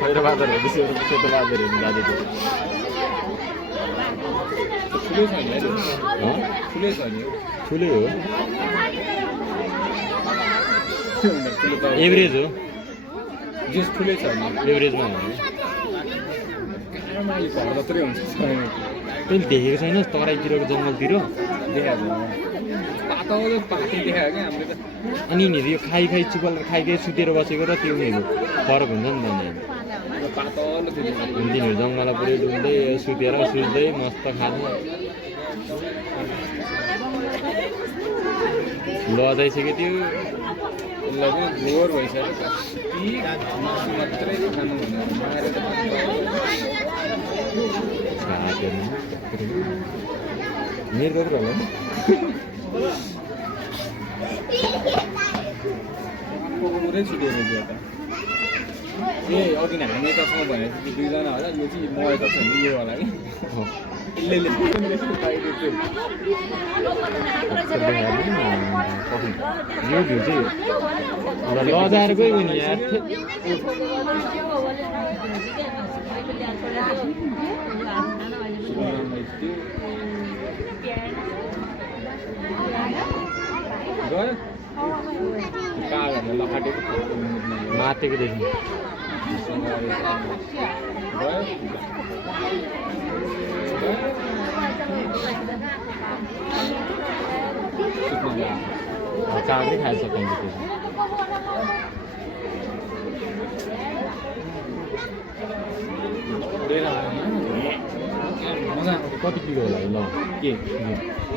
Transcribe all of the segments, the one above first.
खैर बादर हो त्यसो सेतो बादर हेर्नु जाँदै थियो ठुलै छ नि ठुलै छ नि ठुलै हो ठुलो त एभरेज हो जेस ठुलै छ नि एभरेजमा हो कहाँमा घर जत्रै हुन्छ तैँले देखेको छैनस् तराईतिरको जङ्गलतिर देखाएको पातलो पाती देखायो क्या हामीले त अनि यिनीहरू यो खाइ चुपल खाइ सुतेर बसेको र त्यो उनीहरू फरक हुन्छ नि त पातलो थियो अनि तिनीहरू जङ्गलमा पुरै डुल्दै सुतेर सुत्दै मस्त खान्छ लजाइसक्यो त्यो उसलाई पनि बोर भइसक्यो कति मात्रै खानु भनेर मारेर मेरो पो होला पुरै छुट्यो रहेछ त ए अघि नै हामी तसँग भनेको थियो कि दुईजना होला यो चाहिँ मोबाइल त छैन यो होला कि यसले यो भ्यू चाहिँ लजाएर गयो नि यार मातेको देखि कागले खाए सकिन्छ मजा कति किलो होला ल के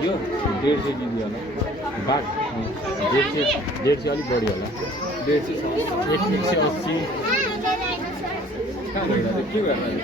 यो 150 केजी होला बाघ 150 अलिक बढी होला 150 180 कहाँ गइरहेको के गरिरहेको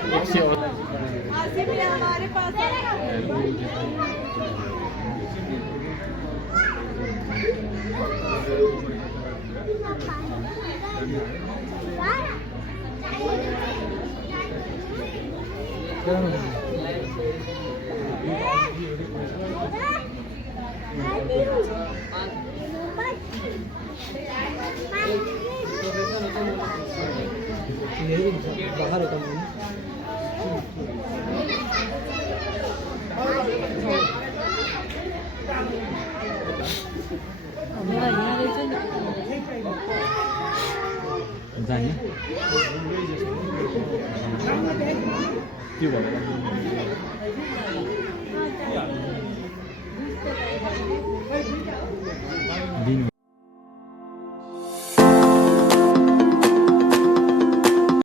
जाने के भयो